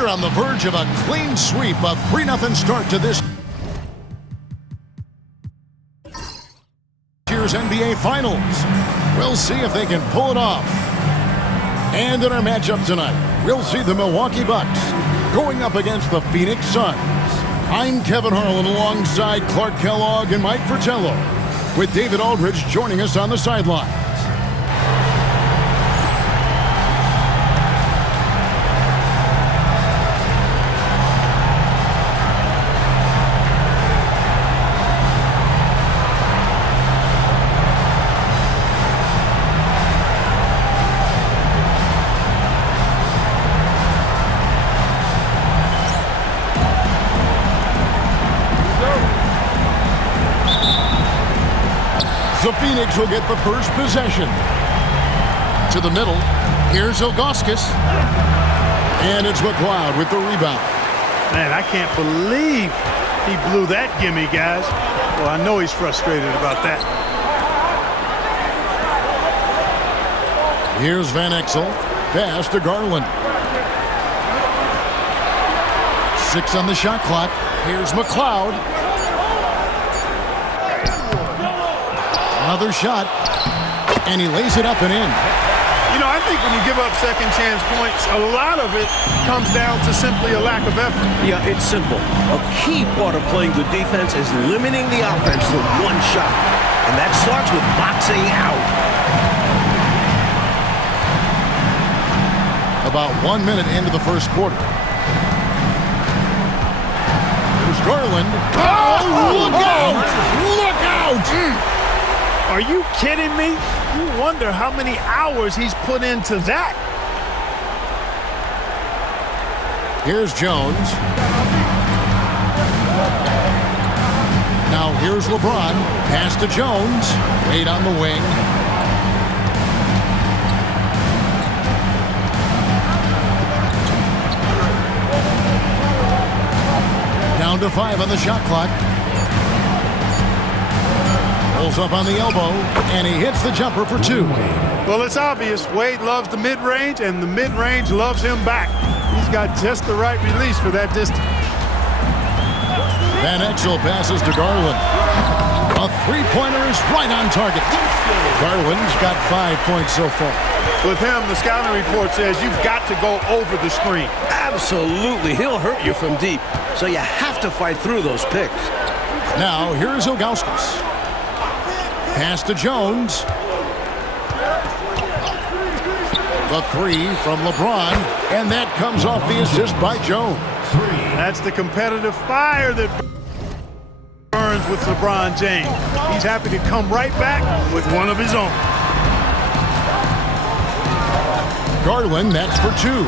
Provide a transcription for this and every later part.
We're on the verge of a clean sweep, a 3-0 start to this year's NBA Finals. We'll see if they can pull it off. And in our matchup tonight, we'll see the Milwaukee Bucks going up against the Phoenix Suns. I'm Kevin Harlan alongside Clark Kellogg and Mike Fratello, with David Aldridge joining us on the sidelines. So Phoenix will get the first possession. To the middle. Here's Ilgauskas. And it's McLeod with the rebound. Man, I can't believe he blew that gimme, guys. Well, I know he's frustrated about that. Here's Van Exel. Pass to Garland. 6 on the shot clock. Here's McLeod. Another shot, and he lays it up and in. You know, I think when you give up second chance points, a lot of it comes down to simply a lack of effort. Yeah, it's simple. A key part of playing good defense is limiting the offense to one shot. And that starts with boxing out. About 1 minute into the first quarter. Here's Garland. Oh, look out! Look out! Are you kidding me? You wonder how many hours he's put into that. Here's Jones. Now here's LeBron. Pass to Jones. Wade on the wing. Down to 5 on the shot clock. Pulls up on the elbow, and he hits the jumper for 2. Well, it's obvious. Wade loves the mid-range, and the mid-range loves him back. He's got just the right release for that distance. Van Exel passes to Garland. A three-pointer is right on target. Garland's got 5 points so far. With him, the scouting report says you've got to go over the screen. Absolutely. He'll hurt you from deep, so you have to fight through those picks. Now, here's Ilgauskas. Pass to Jones. The 3 from LeBron, and that comes off the assist by Jones. That's the competitive fire that burns with LeBron James. He's happy to come right back with one of his own. Garland, that's for 2.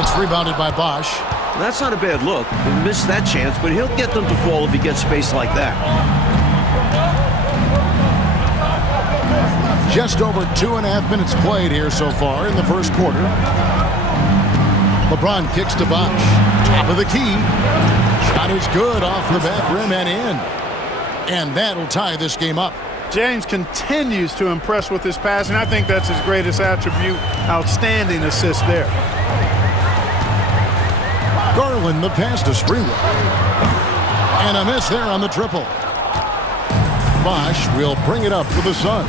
It's rebounded by Bosch. That's not a bad look. He missed that chance, but he'll get them to fall if he gets space like that. Just over 2.5 minutes played here so far in the first quarter. LeBron kicks to Bosch. Top of the key. Shot is good off the back rim and in. And that'll tie this game up. James continues to impress with his passing. I think that's his greatest attribute. Outstanding assist there. Garland, the pass to Springwood. And a miss there on the triple. Bosch will bring it up for the Suns.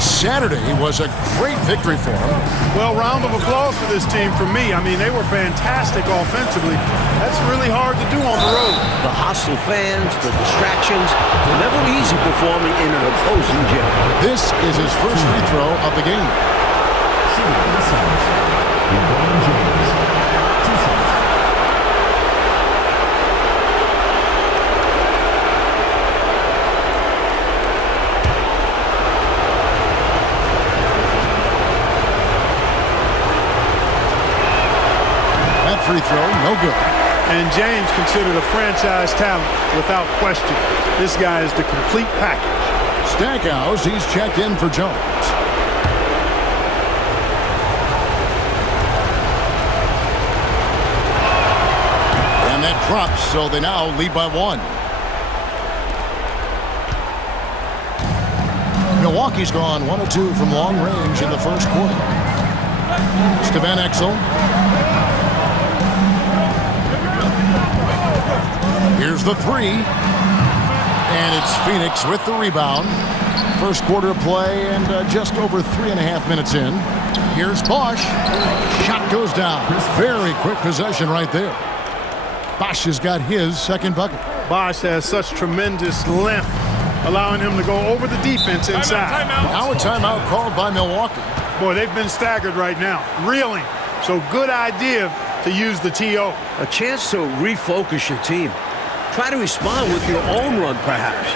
Saturday was a great victory for him. Well, round of applause for this team from me. I mean, they were fantastic offensively. That's really hard to do on the road. The hostile fans, the distractions, they're never easy performing in an opposing gym. This is his first free throw of the game. Free throw, no good. And James considered a franchise talent without question. This guy is the complete package. Stackhouse, he's checked in for Jones. And that drops, so they now lead by 1. Milwaukee's gone 1 of 2 from long range in the first quarter. It's to Van Exel. Here's the three. And it's Phoenix with the rebound. First quarter of play and just over 3.5 minutes in. Here's Bosch. Shot goes down. Very quick possession right there. Bosch has got his second bucket. Bosch has such tremendous length, allowing him to go over the defense inside. Now a timeout called by Milwaukee. Boy, they've been staggered right now, reeling. So good idea to use the TO. A chance to refocus your team. Try to respond with your own run, perhaps.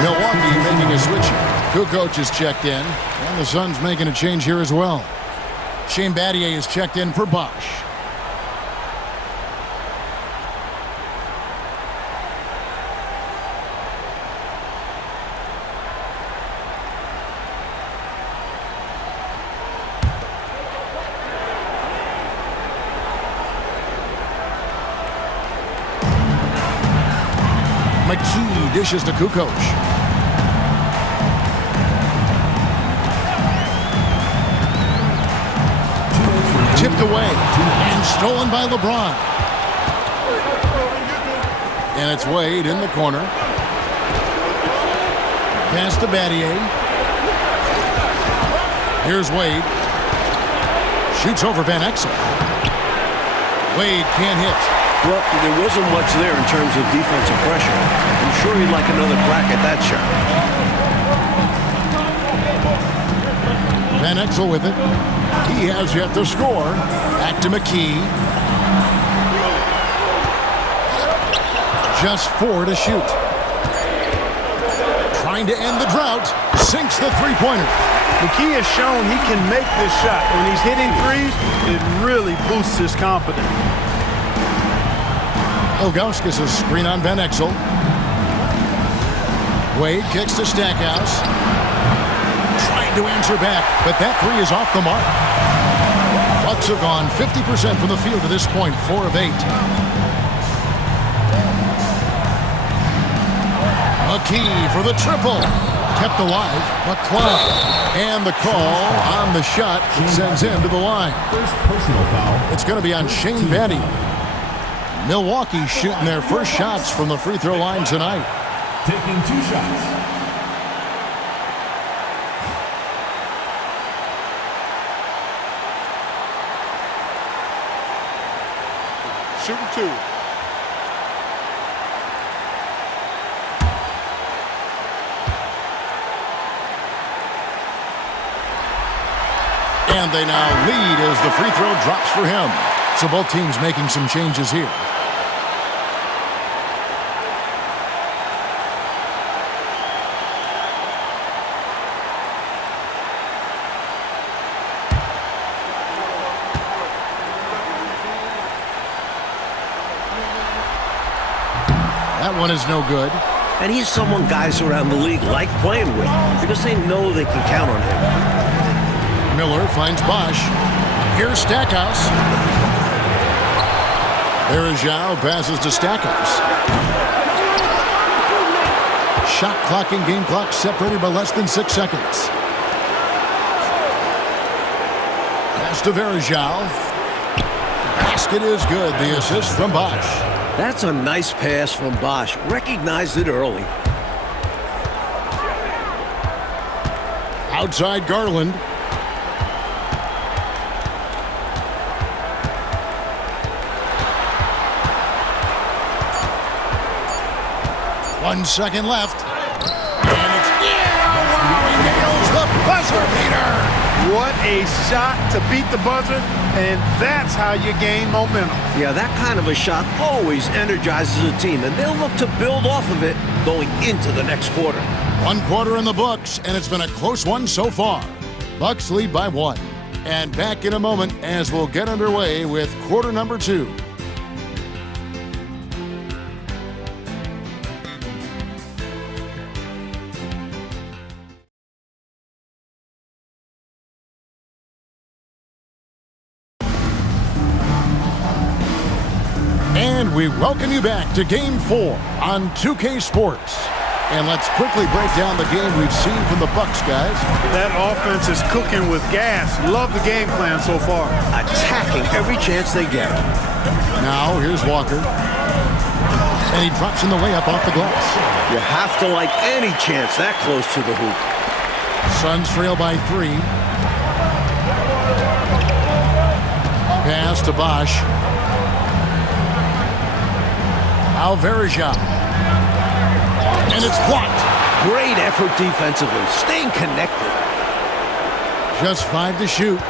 Milwaukee making a switch. Kukoc is checked in, and the Suns making a change here as well. Shane Battier is checked in for Bosch. McKee dishes to Kukoc. Tipped away and stolen by Lebron. And it's Wade in the corner. Pass to Battier. Here's Wade. Shoots over Van Exel. Wade can't hit. Well, there wasn't much there in terms of defensive pressure. I'm sure he'd like another crack at that shot. Van Exel with it. He has yet to score. Back to McKee. Just 4 to shoot. Trying to end the drought. Sinks the three-pointer. McKee has shown he can make this shot. When he's hitting threes, it really boosts his confidence. Ilgauskas a screen on Van Exel. Wade kicks to Stackhouse. Trying to answer back, but that three is off the mark. Bucks have gone 50% from the field to this point, 4 of 8. McKee for the triple. Kept alive, McCloud. And the call on the shot sends him to the line. First personal foul. It's going to be on Shane Battier. Milwaukee shooting their first shots from the free throw line tonight. Taking 2 shots. Shooting 2. And they now lead as the free throw drops for him. So both teams making some changes here. That one is no good. And he's someone guys around the league like playing with because they know they can count on him. Miller finds Bosch. Here's Stackhouse. There is Zhao, passes to Stackhouse. Shot clock and game clock separated by less than 6 seconds. Pass to Verjao. Basket is good. The assist from Bosch. That's a nice pass from Bosch. Recognized it early. Outside Garland. One second left. And it's, wow, he nails the buzzer beater. What a shot to beat the buzzer, and that's how you gain momentum. Yeah, that kind of a shot always energizes a team, and they'll look to build off of it going into the next quarter. 1 quarter in the books, and it's been a close one so far. Bucks lead by 1. And back in a moment as we'll get underway with quarter number 2. And we welcome you back to Game 4 on 2K Sports. And let's quickly break down the game we've seen from the Bucks, guys. That offense is cooking with gas. Love the game plan so far. Attacking every chance they get. Now, here's Walker. And he drops in the layup off the glass. You have to like any chance that close to the hoop. Suns trail by 3. Pass to Bosch. Now Verjao. And it's blocked. Great effort defensively, staying connected. Just 5 to shoot.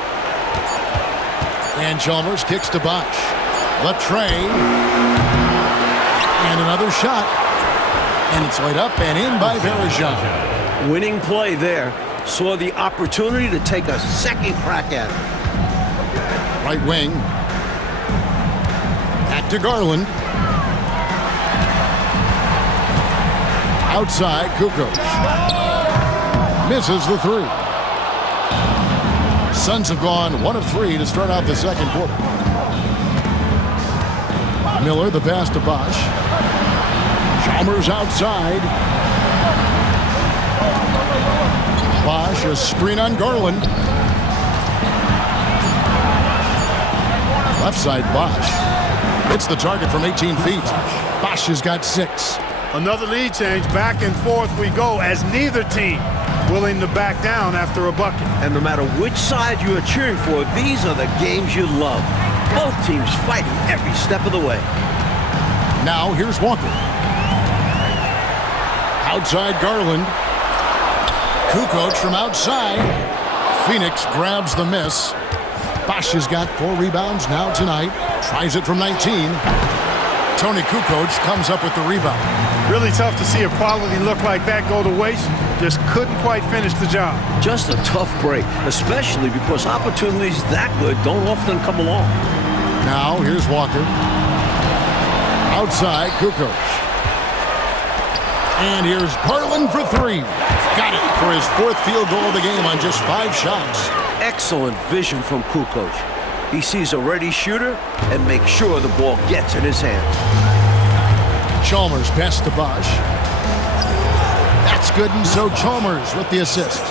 And Chalmers kicks to Bosch. Latre. And another shot. And it's laid up and in by Verjao. Winning play there. Saw the opportunity to take a second crack at it. Right wing. Back to Garland. Outside, Kukoc. Misses the 3. Suns have gone 1 of 3 to start out the second quarter. Miller, the pass to Bosch. Chalmers outside. Bosch, a screen on Garland. Left side, Bosch. Hits the target from 18 feet. Bosch has got 6. Another lead change. Back and forth we go as neither team willing to back down after a bucket. And no matter which side you are cheering for, these are the games you love. Both teams fighting every step of the way. Now here's Walker. Outside Garland. Kukoc from outside. Phoenix grabs the miss. Bosch has got 4 rebounds now tonight. Tries it from 19. Tony Kukoc comes up with the rebound. Really tough to see a quality look like that go to waste. Just couldn't quite finish the job. Just a tough break, especially because opportunities that good don't often come along. Now here's Walker. Outside Kukoc. And here's Garland for 3. Got it for his 4th field goal of the game on just 5 shots. Excellent vision from Kukoc. He sees a ready shooter and makes sure the ball gets in his hands. Chalmers pass to Bosch. That's good, and so Chalmers with the assist.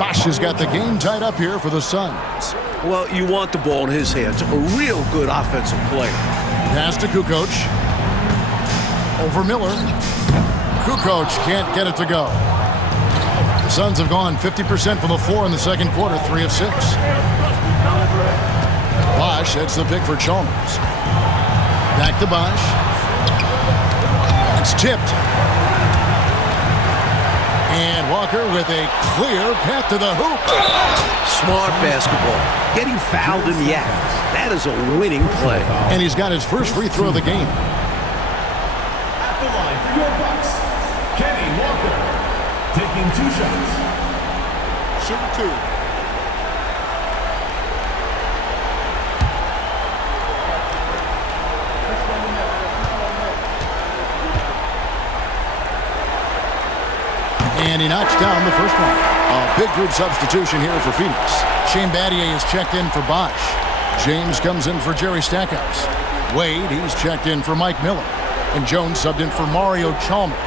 Bosch has got the game tied up here for the Suns. Well, you want the ball in his hands. A real good offensive player. Pass to Kukoc. Over Miller. Kukoc can't get it to go. The Suns have gone 50% from the floor in the second quarter, 3 of 6. Bosch hits the pick for Chalmers. Back to Bosch. It's tipped. And Walker with a clear path to the hoop. Smart basketball. Getting fouled in the act. That is a winning play. And he's got his first free throw of the game. At the line for your Bucks, Kenny Walker, taking 2 shots. Shooting 2. And he knocks down the first one. A big group substitution here for Phoenix. Shane Battier is checked in for Bosch. James comes in for Jerry Stackhouse. Wade, he's checked in for Mike Miller. And Jones subbed in for Mario Chalmers.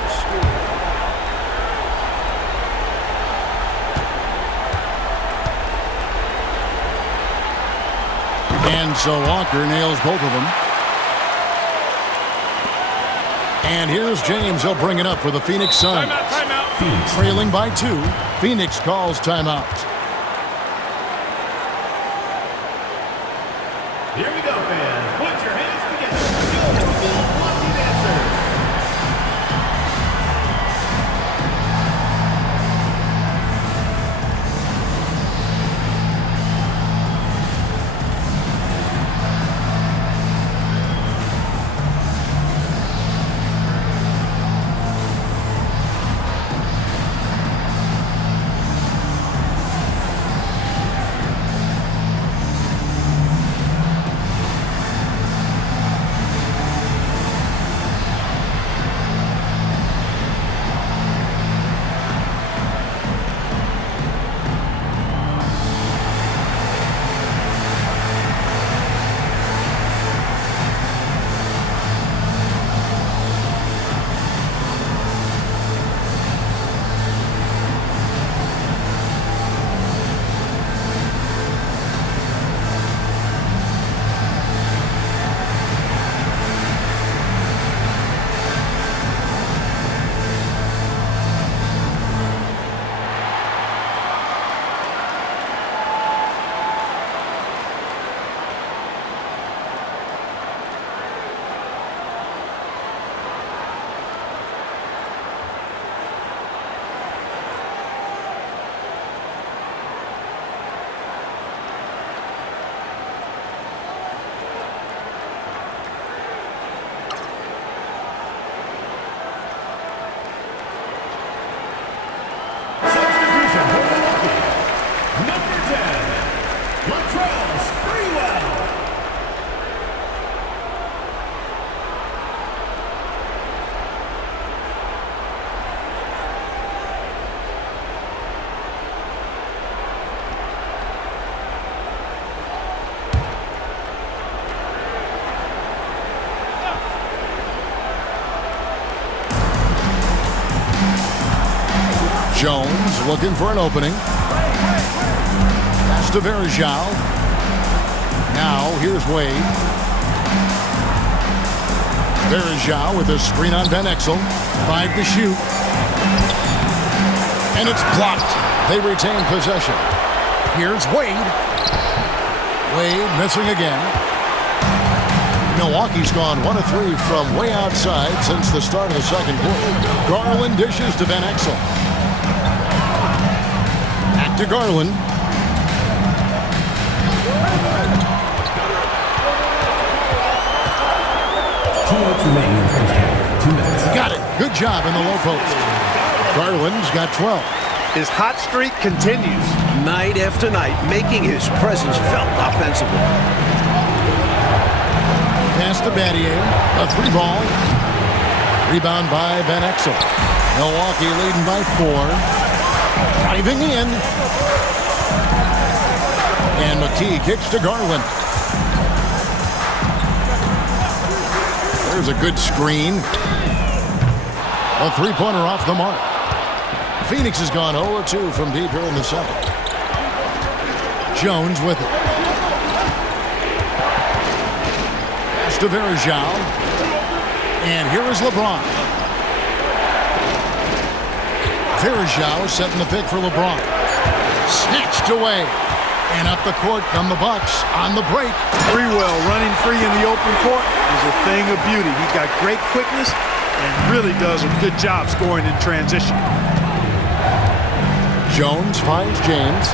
And so Walker nails both of them. And here's James. He'll bring it up for the Phoenix Suns. Timeout. Trailing by 2. Phoenix calls timeout. Here we go, fans. Put your hands together. Go for full lucky dancers. Jones looking for an opening. Pass to Verjao. Now here's Wade. Verjao with a screen on Van Exel. 5 to shoot. And it's blocked. They retain possession. Here's Wade. Wade missing again. Milwaukee's gone 1 of 3 from way outside since the start of the second quarter. Garland dishes to Van Exel. Back to Garland. Got it. Good job in the low post. Garland's got 12. His hot streak continues. Night after night, making his presence felt offensively. Pass to Battier. A 3-ball. Rebound by Van Exel. Milwaukee leading by 4. Driving in. And McKee kicks to Garland. There's a good screen. A 3-pointer off the mark. Phoenix has gone 0-2 from deep here in the second. Jones with it. Pass to Verjao. And here is Lebron. Verjao setting the pick for LeBron. Snatched away. And up the court come the Bucks on the break. Freewell running free in the open court is a thing of beauty. He's got great quickness and really does a good job scoring in transition. Jones finds James.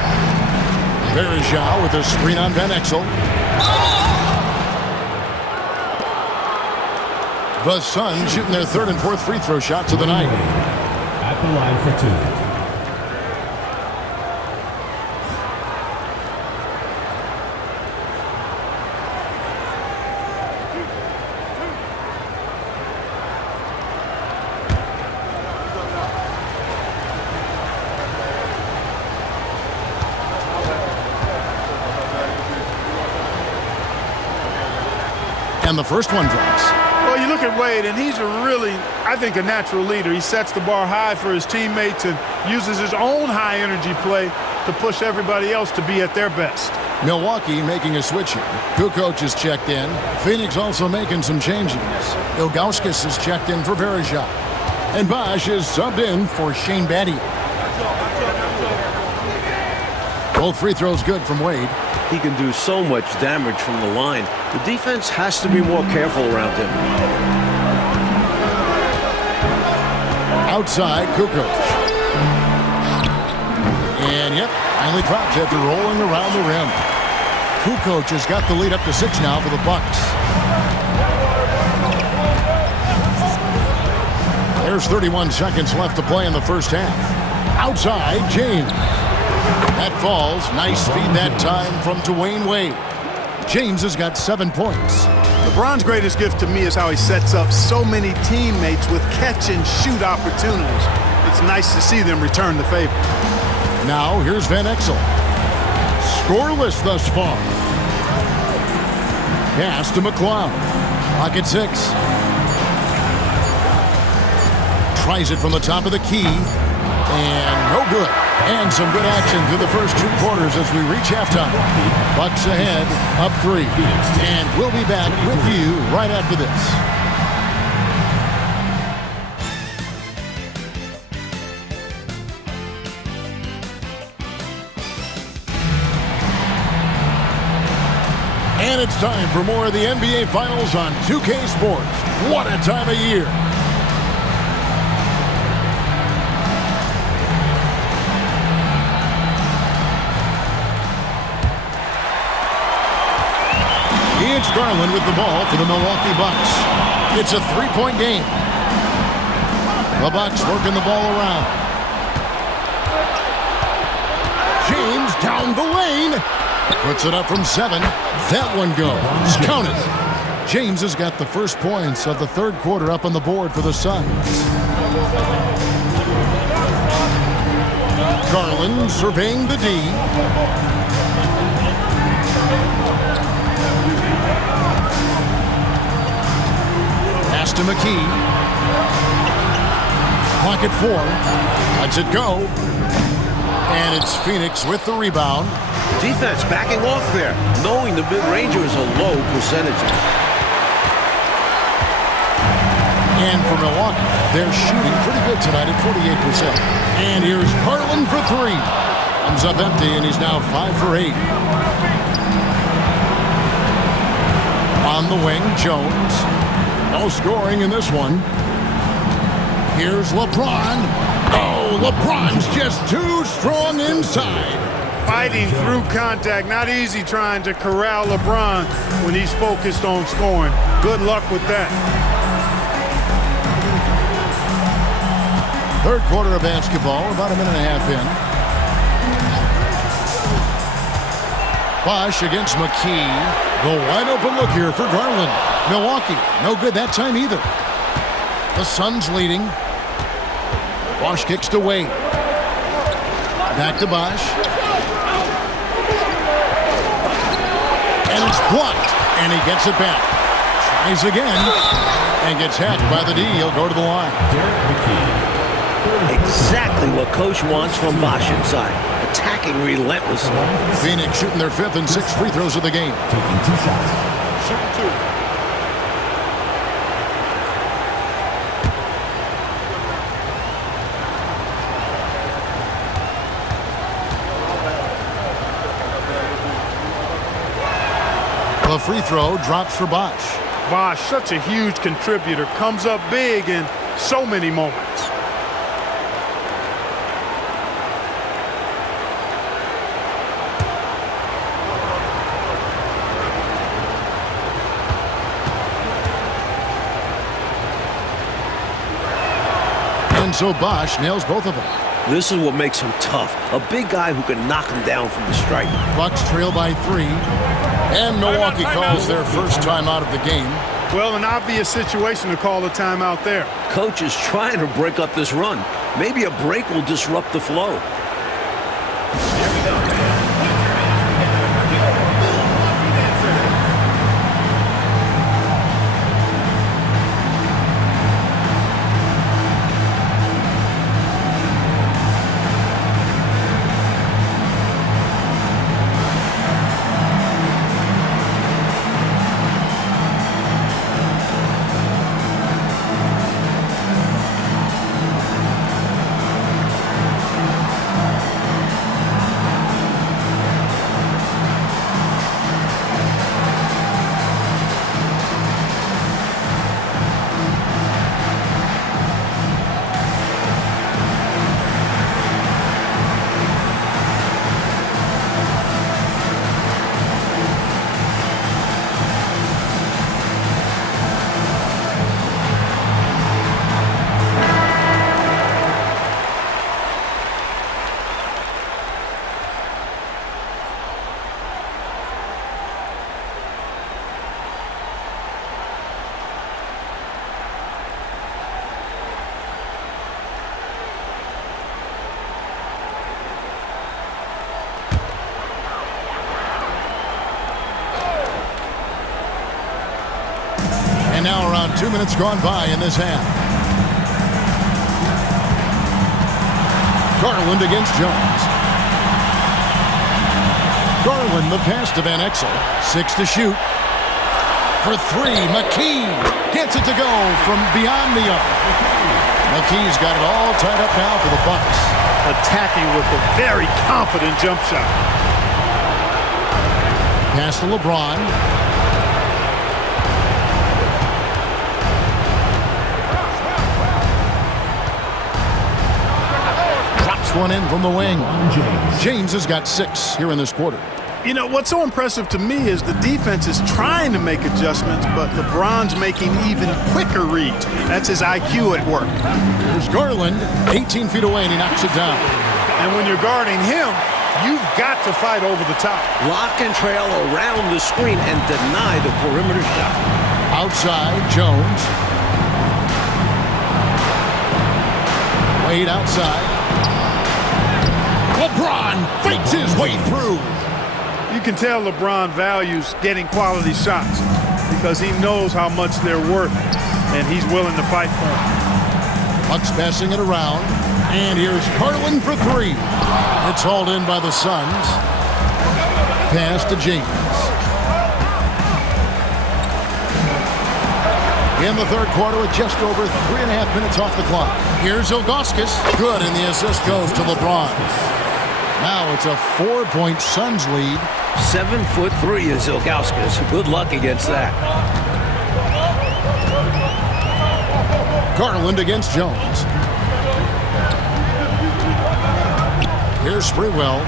Verjao with a screen on Van Exel. The Suns shooting their 3rd and 4th free throw shots of the night. At the line for 2. And the first one drops. Well, you look at Wade, and he's I think, a natural leader. He sets the bar high for his teammates and uses his own high-energy play to push everybody else to be at their best. Milwaukee making a switch here. Kukoc is checked in. Phoenix also making some changes. Ilgauskas is checked in for Verejao. And Bosch is subbed in for Shane Battier. Both free throws good from Wade. He can do so much damage from the line. The defense has to be more careful around him. Outside, Kukoc. And yep, finally dropped after rolling around the rim. Kukoc has got the lead up to 6 now for the Bucks. There's 31 seconds left to play in the first half. Outside, James. That falls. Nice feed that time from Dwayne Wade. James has got 7 points. LeBron's greatest gift to me is how he sets up so many teammates with catch-and-shoot opportunities. It's nice to see them return the favor. Now, here's Van Exel. Scoreless thus far. Pass to McLeod. Clock at 6. Tries it from the top of the key. And no good. And some good action through the first 2 quarters as we reach halftime. Bucks ahead, up 3. And we'll be back with you right after this. And it's time for more of the NBA Finals on 2K Sports. What a time of year. It's Garland with the ball for the Milwaukee Bucks. It's a 3-point game. The Bucks working the ball around. James down the lane. Puts it up from 7. That one goes. Count it. James has got the first points of the third quarter up on the board for the Suns. Garland surveying the D. Pass to McKee. Clock at 4. Lets it go. And it's Phoenix with the rebound. Defense backing off there, knowing the mid-ranger is a low percentage. And for Milwaukee, they're shooting pretty good tonight at 48%. And here's Garland for 3. Comes up empty, and he's now 5 for 8. On the wing, Jones. No scoring in this one. Here's LeBron. Oh, LeBron's just too strong inside. Fighting through contact. Not easy trying to corral LeBron when he's focused on scoring. Good luck with that. Third quarter of basketball, about a minute and a half in. Bosch against McKee. The wide open look here for Garland. Milwaukee, no good that time either. The Suns leading. Bosch kicks to Wade. Back to Bosch. And it's blocked. And he gets it back. Tries again. And gets hacked by the D. He'll go to the line. Exactly what Coach wants from Bosch inside. Attacking relentlessly. Phoenix shooting their 5th and 6th free throws of the game. Taking 2 shots. Shoot 2. The free throw drops for Bosch. Bosch, such a huge contributor, comes up big in so many moments. And so Bosch nails both of them. This is what makes him tough. A big guy who can knock him down from the stripe. Bucks trail by 3. And Milwaukee calls their first time out of the game. Well, an obvious situation to call a timeout there. Coach is trying to break up this run. Maybe a break will disrupt the flow. And now around 2 minutes gone by in this half. Garland against Jones. Garland, the pass to Van Exel. 6 to shoot. For 3, McKee gets it to go from beyond the arc. McKee's got it all tied up now for the Bucks. Attacking with a very confident jump shot. Pass to LeBron. Drops one in from the wing. James has got 6 here in this quarter. You know, what's so impressive to me is the defense is trying to make adjustments, but LeBron's making even quicker reads. That's his IQ at work. There's Garland, 18 feet away, and he knocks it down. And when you're guarding him, you've got to fight over the top. Lock and trail around the screen and deny the perimeter shot. Outside, Jones. Wade outside. LeBron fights his way through. You can tell LeBron values getting quality shots because he knows how much they're worth, and he's willing to fight for them. Bucks passing it around, and here's Garland for 3. It's hauled in by the Suns. Pass to James. In the third quarter with just over 3.5 minutes off the clock. Here's Ilgauskas. Good, and the assist goes to LeBron. Now it's a 4-point Suns lead. 7'3" is Ilgauskas. Good luck against that. Garland against Jones. Here's Sprewell.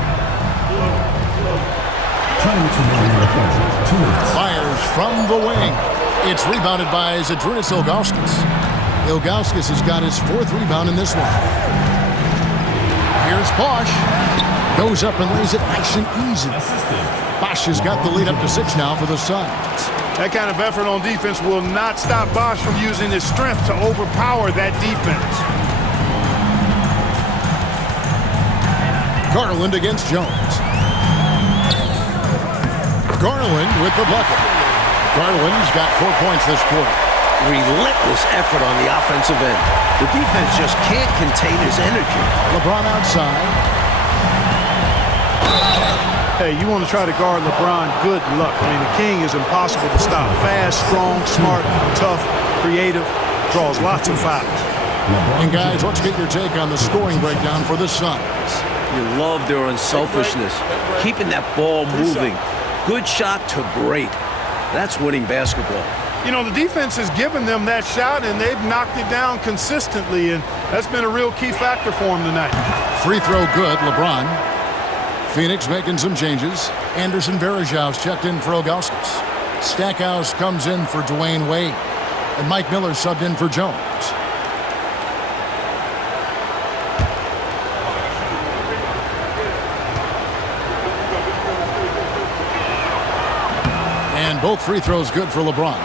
Fires from the wing. It's rebounded by Zydrunas Ilgauskas. Ilgauskas has got his 4th rebound in this one. Here's Bosch. Goes up and lays it nice and easy. Bosch has got the lead up to 6 now for the Suns. That kind of effort on defense will not stop Bosch from using his strength to overpower that defense. Garland against Jones. Garland with the bucket. Garland's got 4 points this quarter. Relentless effort on the offensive end. The defense just can't contain his energy. LeBron outside. Hey, you want to try to guard LeBron, good luck. I mean, the king is impossible to stop. Fast, strong, smart, tough, creative, draws lots of fouls. And guys, let's get your take on the scoring breakdown for the Suns. You love their unselfishness, keeping that ball moving. Good shot to great. That's winning basketball. You know, the defense has given them that shot, and they've knocked it down consistently, and that's been a real key factor for them tonight. Free throw good, LeBron. Phoenix making some changes. Anderson Varejau's checked in for Ilgauskas. Stackhouse comes in for Dwayne Wade. And Mike Miller subbed in for Jones. And both free throws good for LeBron.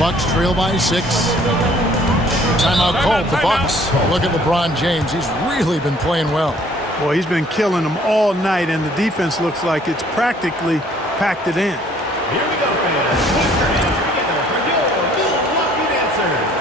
Bucks trail by 6. Timeout called the Bucks. Look at LeBron James. He's really been playing well. Boy, he's been killing them all night, and the defense looks like it's practically packed it in. Here we go, fans. Put your hands together for your Milwaukee dancers.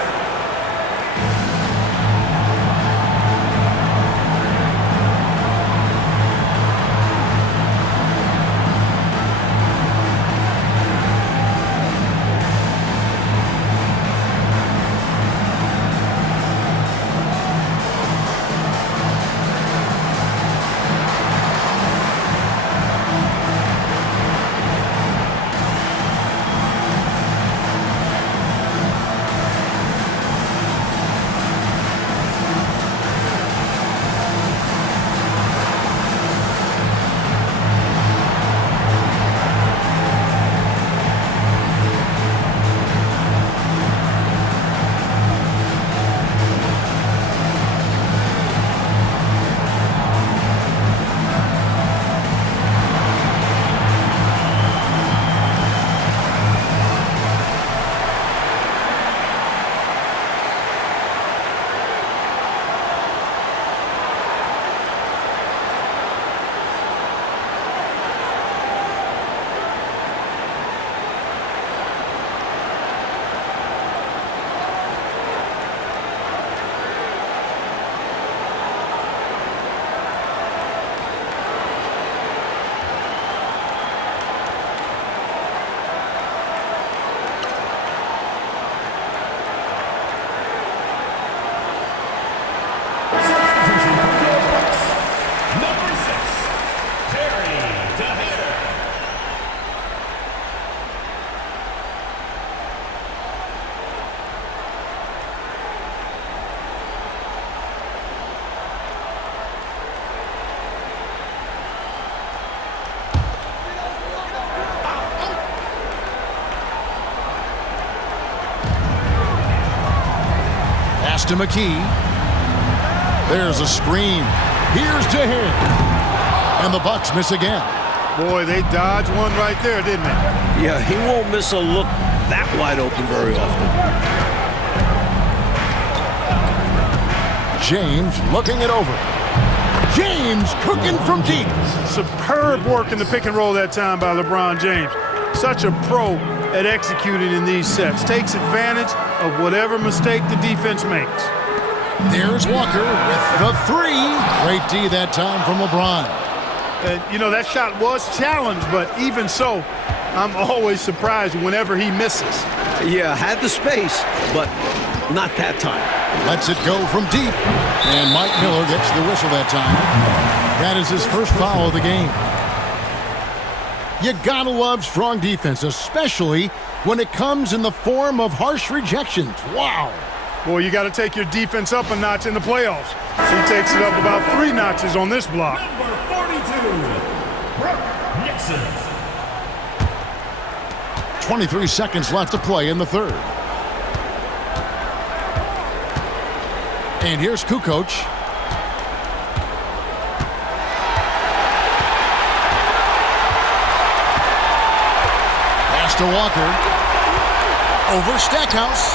Pass to McKee. There's a screen. Here's to him. And the Bucks miss again. Boy, they dodged one right there, didn't they? Yeah, he won't miss a look that wide open very often. James looking it over. James cooking from deep. Superb work in the pick and roll that time by LeBron James. Such a pro at executing in these sets. Takes advantage of whatever mistake the defense makes. There's Walker with the three. Great D that time from LeBron. And, you know, that shot was challenged, but even so, I'm always surprised whenever he misses. Yeah, had the space, but not that time. Lets it go from deep. And Mike Miller gets the whistle that time. That is his first foul of the game. You gotta love strong defense, especially when it comes in the form of harsh rejections. Wow. Boy, you got to take your defense up a notch in the playoffs. He takes it up about 3 notches on this block. Number 42, Brook Nixon. 23 seconds left to play in the third. And here's Kukoc. Pass to Walker. Over Stackhouse.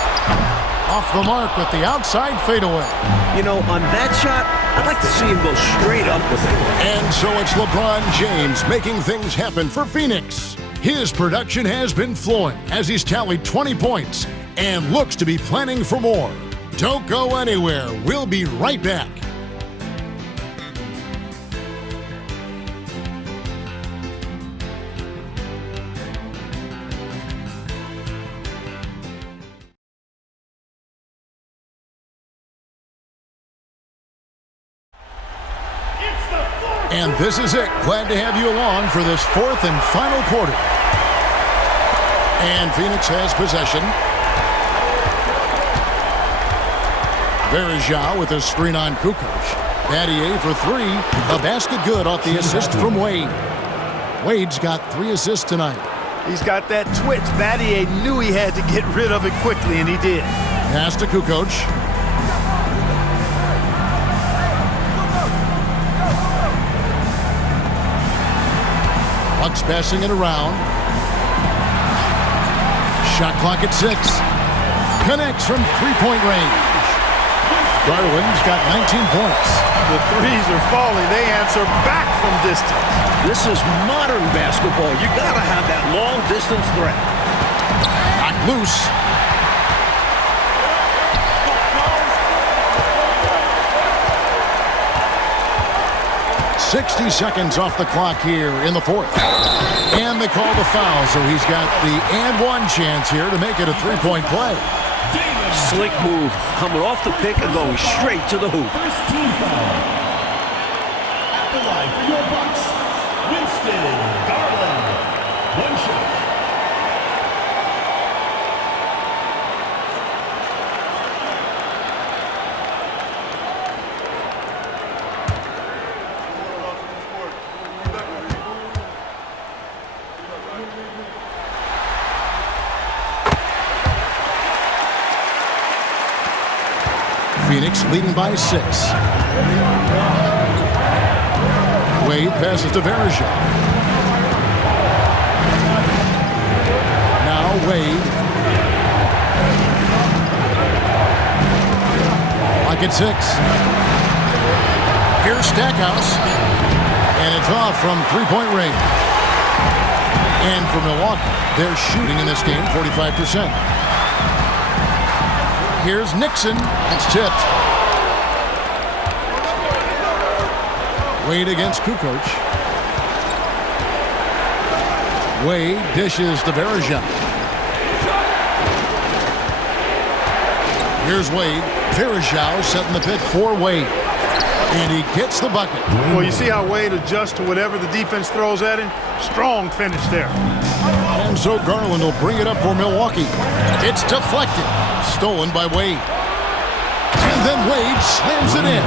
Off the mark with the outside fadeaway. You know, on that shot, I'd like to see him go straight up with it. And so it's LeBron James making things happen for Phoenix. His production has been flowing as he's tallied 20 points and looks to be planning for more. Don't go anywhere. We'll be right back. And this is it. Glad to have you along for this fourth and final quarter. And Phoenix has possession. Verjao with a screen on Kukoc. Battier for 3. A basket good off the assist from Wade. Wade's got 3 assists tonight. He's got that twitch. Battier knew he had to get rid of it quickly, and he did. Pass to Kukoc. Bucks passing it around. Shot clock at 6. Connects from 3-point range. Garland's got 19 points. The threes are falling. They answer back from distance. This is modern basketball. You gotta have that long distance threat. Knocked loose. .60 seconds off the clock here in the fourth. And they call the foul, so he's got the and one chance here to make it a 3-point play. Slick move, coming off the pick and going straight to the hoop. First team foul. At the line for your Bucks, Winston Garland. 1 shot. Phoenix leading by 6. Wade passes to Verjao. Now Wade. Clock at 6. Here's Stackhouse. And it's off from 3-point range. And for Milwaukee, they're shooting in this game 45%. Here's Nixon. That's tipped. Wade against Kukoc. Wade dishes to Verjao. Here's Wade. Verjao setting the pick for Wade. And he gets the bucket. Well, you see how Wade adjusts to whatever the defense throws at him? Strong finish there. And so Garland will bring it up for Milwaukee. It's deflected. Stolen by Wade. And then Wade slams it in.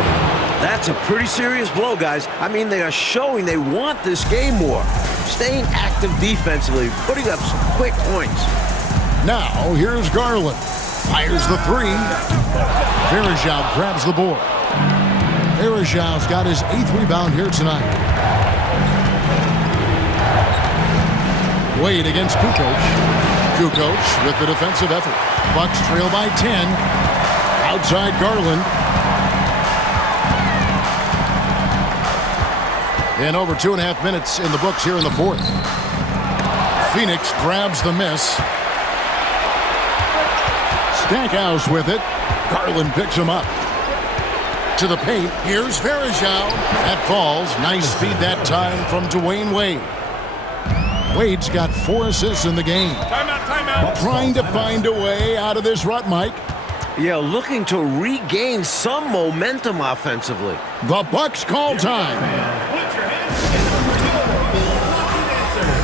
That's a pretty serious blow, guys. I mean, they are showing they want this game more. Staying active defensively, putting up some quick points. Now, here's Garland. Fires the 3. Verejao grabs the board. Verejao's got his 8th rebound here tonight. Wade against Kukoc. Kukoc with the defensive effort. Bucks trail by 10. Outside Garland. And over 2.5 minutes in the books here in the fourth. Phoenix grabs the miss. Stackhouse with it. Garland picks him up. To the paint. Here's Verejao. That falls. Nice speed that time from Dwayne Wade. Wade's got 4 assists in the game. Timeout. Trying to find a way out of this rut, Mike. Yeah, looking to regain some momentum offensively. The Bucks call time. Put your hands together for your Milwaukee Dancers.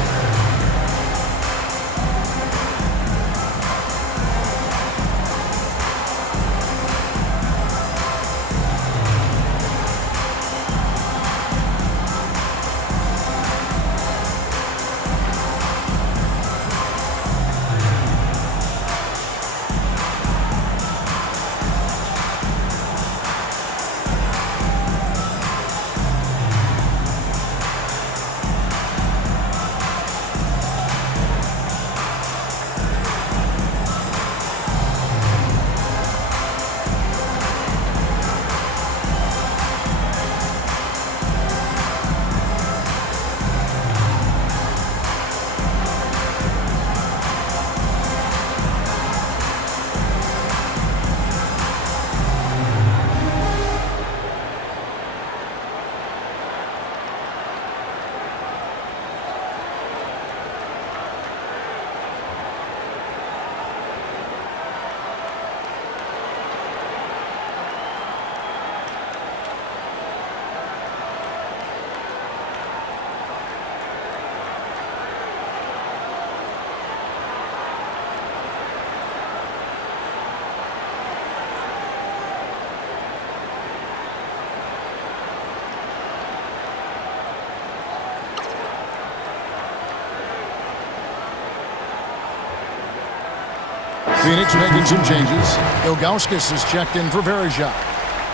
Phoenix making some changes. Ilgauskas is checked in for Verejao.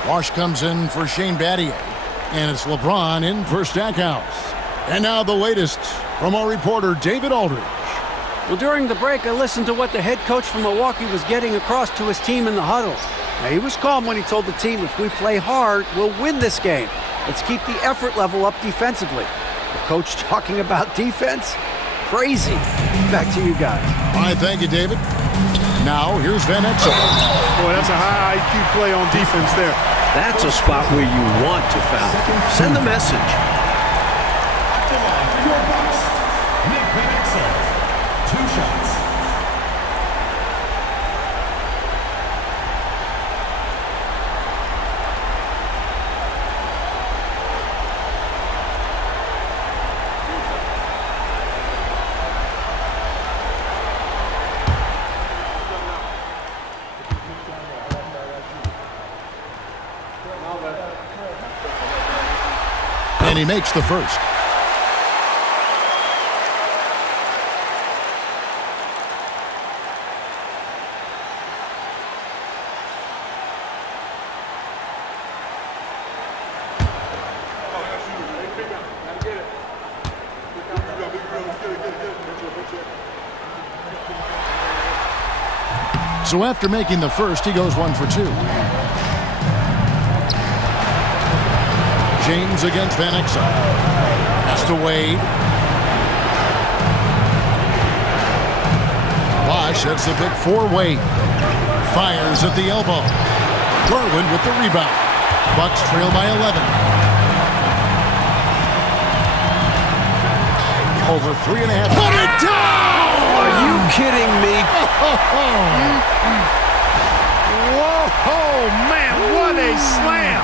Wash comes in for Shane Battier. And it's LeBron in for Stackhouse. And now the latest from our reporter, David Aldridge. Well, during the break, I listened to what the head coach from Milwaukee was getting across to his team in the huddle. Now, he was calm when he told the team, if we play hard, we'll win this game. Let's keep the effort level up defensively. The coach talking about defense? Crazy. Back to you guys. All right, thank you, David. Now, here's Van Exel. Boy, that's a high IQ play on defense there. That's a spot where you want to foul. Send the message. The line for your Bucks, Nick Van Exel. 2 shots. And he makes the first. So after making the first, he goes 1 for 2. James against Van Exel. Pass to Wade. Bosch hits the big 4-way. Fires at the elbow. Garland with the rebound. Bucks trail by 11. Over 3.5. Put it down! Are you kidding me? Whoa, man, what a slam!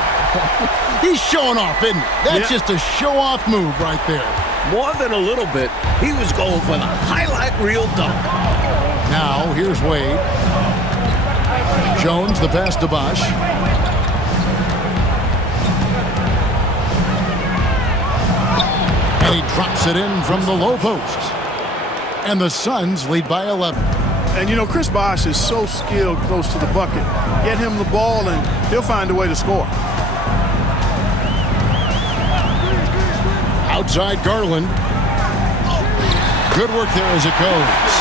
He's showing off, isn't he? That's just a show-off move right there. More than a little bit. He was going for the highlight reel dunk. Now, here's Wade. Jones, the pass to Bosch. And he drops it in from the low post. And the Suns lead by 11. And, you know, Chris Bosh is so skilled close to the bucket. Get him the ball, and he'll find a way to score. Outside Garland. Good work there as it goes.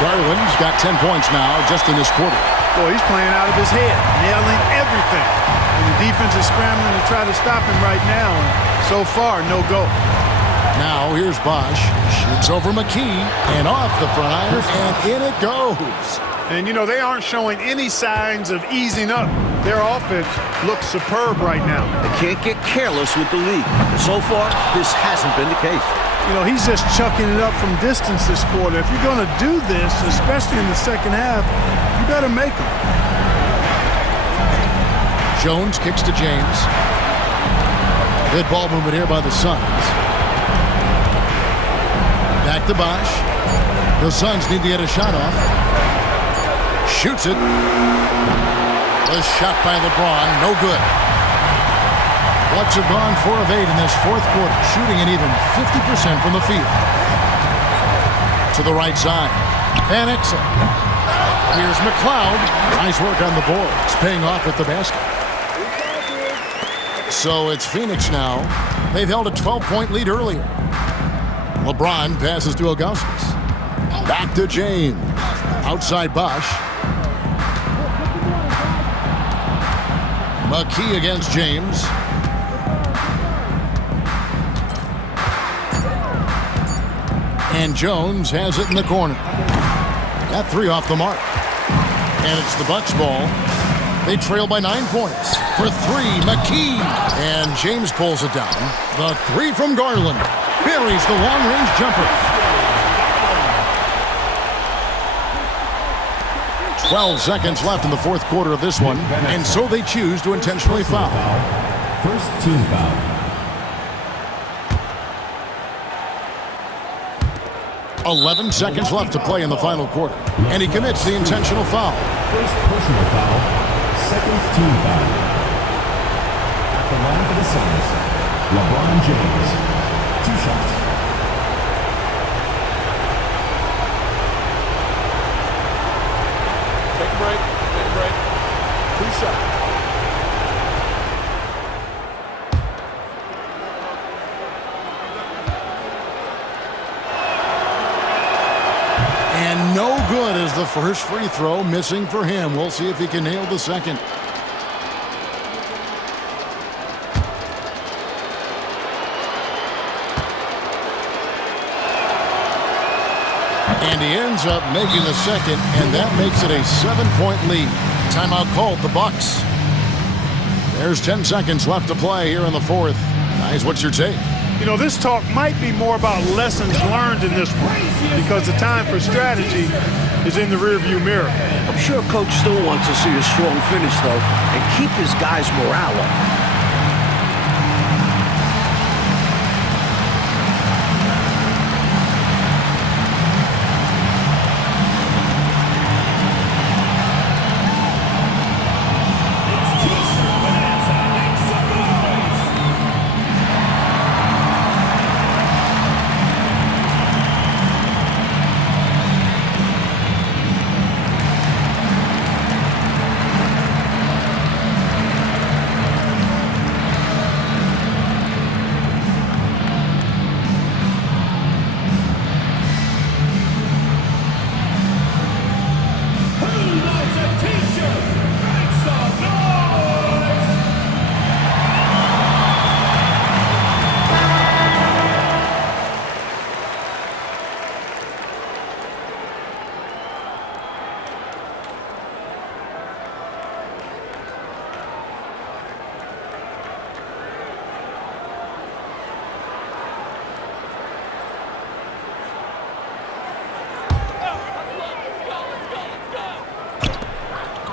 Garland's got 10 points now just in this quarter. Boy, he's playing out of his head, nailing everything. And the defense is scrambling to try to stop him right now. And so far, no go. Now here's Bosh. Shoots over McKee and off the front iron, and in it goes. And, you know, they aren't showing any signs of easing up. Their offense looks superb right now. They can't get careless with the lead. And so far, this hasn't been the case. You know, he's just chucking it up from distance this quarter. If you're going to do this, especially in the second half, you better make them. Jones kicks to James. Good ball movement here by the Suns. Back to Bosh. The Suns need to get a shot off. Shoots it. The shot by LeBron, no good. Bucks have gone 4 of 8 in this fourth quarter, shooting an even 50% from the field. To the right side. Van Exel. Here's McLeod. Nice work on the boards, paying off with the basket. So it's Phoenix now. They've held a 12-point lead earlier. LeBron passes to Augustus. Back to James. Outside Bosh. McKee against James. And Jones has it in the corner. That 3 off the mark. And it's the Bucks ball. They trail by 9 points. For 3, McKee. And James pulls it down. The 3 from Garland. Buries the long-range jumper. 12 seconds left in the fourth quarter of this one, and so they choose to intentionally foul. First team foul. $11 seconds left to play in the final quarter, and he commits the intentional foul. First personal foul. Second team foul. At the line for the Suns, LeBron James. 2 shots. Take a break. 2 shots. And no good as the first free throw, missing for him. We'll see if he can nail the second. And he ends up making the second, and that makes it a 7-point lead. Timeout called, the Bucks. There's 10 seconds left to play here in the fourth. Guys, what's your take? You know, this talk might be more about lessons learned in this one because the time for strategy is in the rearview mirror. I'm sure Coach still wants to see a strong finish, though, and keep his guys' morale up.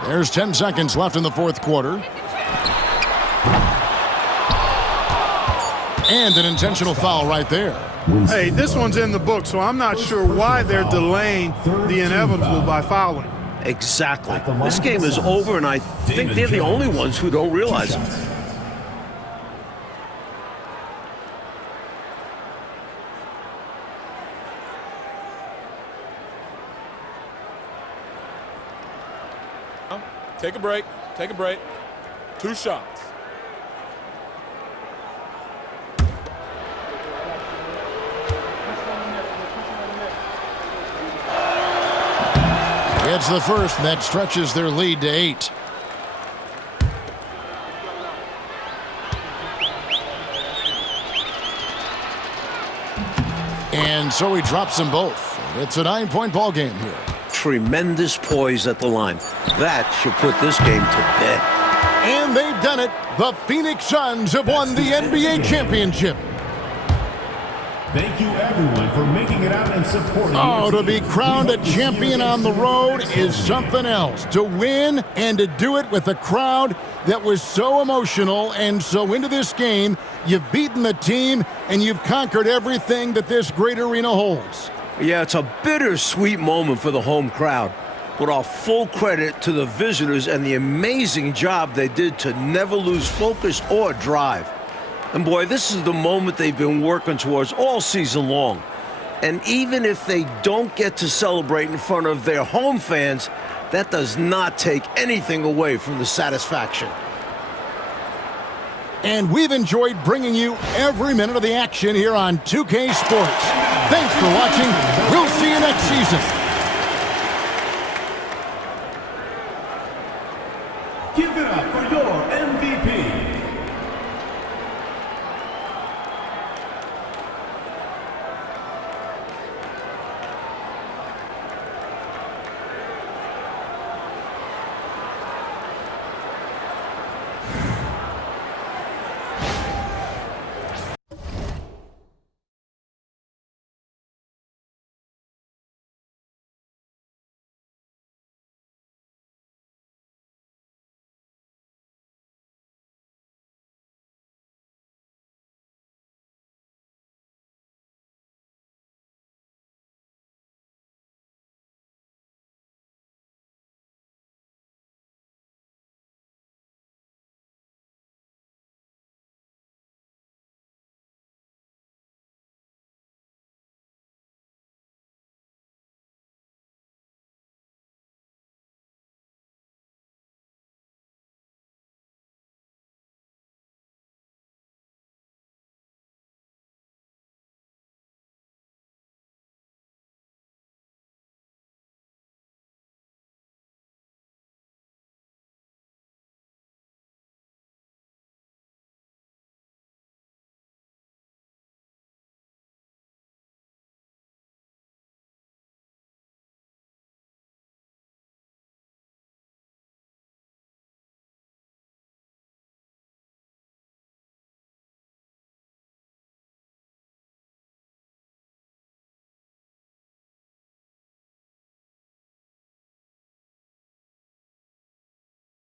There's 10 seconds left in the fourth quarter. And an intentional foul right there. Hey, this one's in the book, so I'm not sure why they're delaying the inevitable by fouling. Exactly. This game is over, and I think they're the only ones who don't realize it. Take a break. Take a break. 2 shots. It's the first, and that stretches their lead to 8. And so he drops them both. It's a 9-point ball game here. Tremendous poise at the line. That should put this game to bed. And they've done it. The Phoenix Suns have won the NBA championship. Thank you, everyone, for making it out and supporting. Oh, to be crowned a champion on the road is something else. To win and to do it with a crowd that was so emotional and so into this game, you've beaten the team and you've conquered everything that this great arena holds. Yeah, it's a bittersweet moment for the home crowd. But our full credit to the visitors and the amazing job they did to never lose focus or drive. And boy, this is the moment they've been working towards all season long. And even if they don't get to celebrate in front of their home fans, that does not take anything away from the satisfaction. And we've enjoyed bringing you every minute of the action here on 2K Sports. Thanks for watching. We'll see you next season.